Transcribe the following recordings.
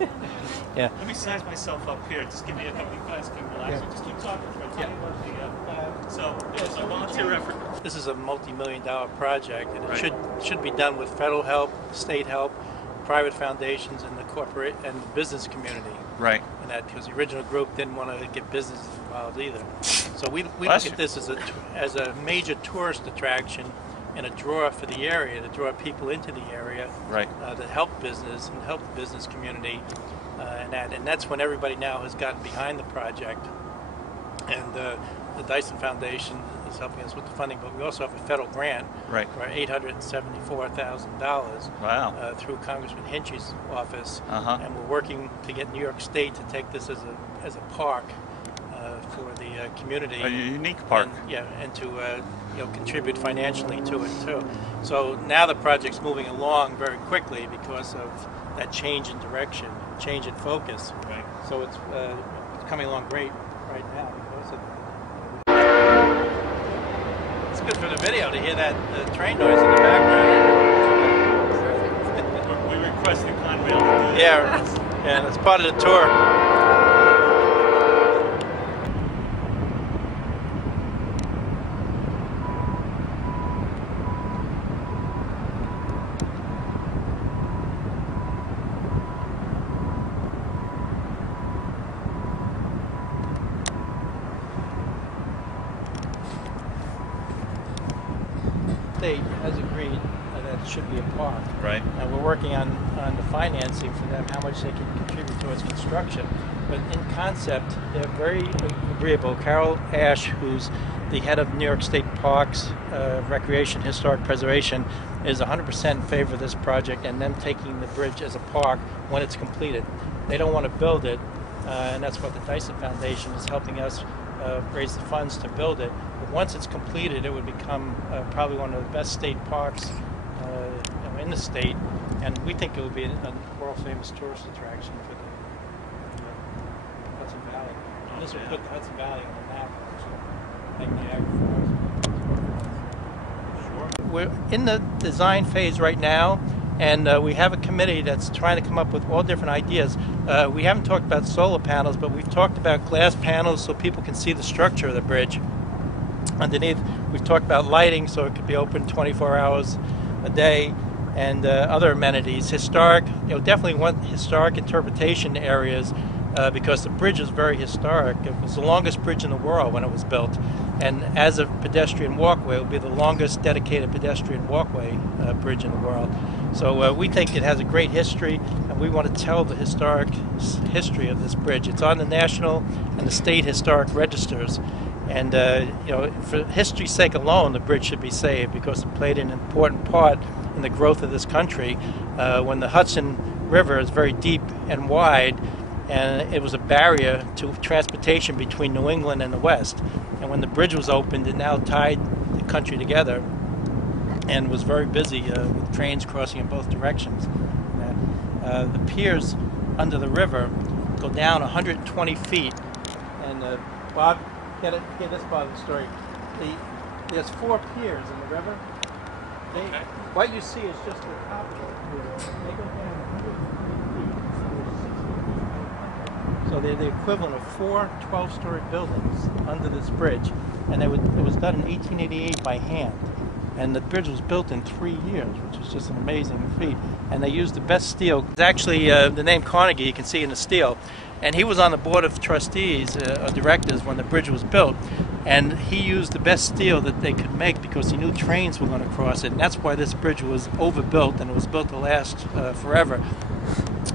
Yeah. Let me size myself up here. Just give me a couple. You guys can relax. Yeah. Just keep talking. Yeah. So it's a volunteer effort. This is a multi-million-dollar project, and it Right. should be done with federal help, state help, private foundations, and the corporate and the business community. Right. And that because the original group didn't want to get businesses involved either. So we Bless look you. at this as a major tourist attraction and a draw for the area, to draw people into the area, Right. to help business and help the business community, and that's when everybody now has gotten behind the project. And the Dyson Foundation is helping us with the funding, but we also have a federal grant Right. for $874,000 Wow. through Congressman Hinch's office, Uh-huh. and we're working to get New York State to take this as a park for the community. A unique park. And to contribute financially to it too. So now the project's moving along very quickly because of that change in direction, change in focus. Right. So it's coming along great right now. It's good for the video to hear that train noise in the background. We requested Conrail to do that. Yeah, that's part of the tour. State has agreed that it should be a park. Right. And we're working on the financing for them, how much they can contribute towards construction. But in concept, they're very agreeable. Carl Ash, who's the head of New York State Parks, Recreation, Historic Preservation, is 100% in favor of this project and them taking the bridge as a park when it's completed. They don't want to build it, and that's what the Dyson Foundation is helping us raise the funds to build it. But once it's completed, it would become probably one of the best state parks in the state, and we think it would be a world-famous tourist attraction for the Hudson Valley. And this would put the Hudson Valley on the map, like Niagara Falls. Sure. We're in the design phase right now, and we have a committee that's trying to come up with all different ideas. We haven't talked about solar panels, but we've talked about glass panels so people can see the structure of the bridge. Underneath, we've talked about lighting so it could be open 24 hours a day, and other amenities. Historic, definitely want historic interpretation areas because the bridge is very historic. It was the longest bridge in the world when it was built, and as a pedestrian walkway, it will be the longest dedicated pedestrian walkway bridge in the world. So we think it has a great history, and we want to tell the historic history of this bridge. It's on the national and the state historic registers, and for history's sake alone, the bridge should be saved because it played an important part in the growth of this country. When the Hudson River is very deep and wide, and it was a barrier to transportation between New England and the West. And when the bridge was opened, it now tied the country together and was very busy with trains crossing in both directions. The piers under the river go down 120 feet. And Bob, hear this part of the story. There's 4 piers in the river. What you see is just the top of the pier. They go down 120 feet. So they're the equivalent of 4 12-story buildings under this bridge. And it was done in 1888 by hand. And the bridge was built in 3 years, which is just an amazing feat. And they used the best steel. It's actually the name Carnegie, you can see in the steel. And he was on the board of trustees, or directors, when the bridge was built. And he used the best steel that they could make because he knew trains were going to cross it. And that's why this bridge was overbuilt, and it was built to last forever,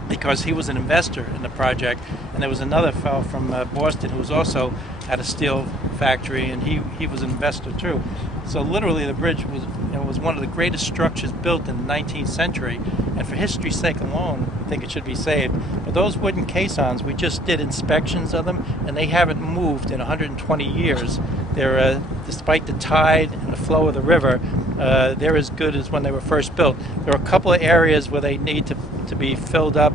because he was an investor in the project. And there was another fellow from Boston who was also at a steel factory, and he was an investor too. So literally the bridge was one of the greatest structures built in the 19th century, and for history's sake alone, I think it should be saved. But those wooden caissons, we just did inspections of them, and they haven't moved in 120 years. They're, despite the tide and the flow of the river, they're as good as when they were first built. There are a couple of areas where they need to be filled up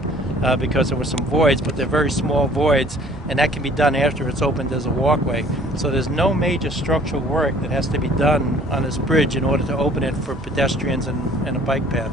because there were some voids, but they're very small voids, and that can be done after it's opened as a walkway. So there's no major structural work that has to be done on this bridge in order to open it for pedestrians and a bike path.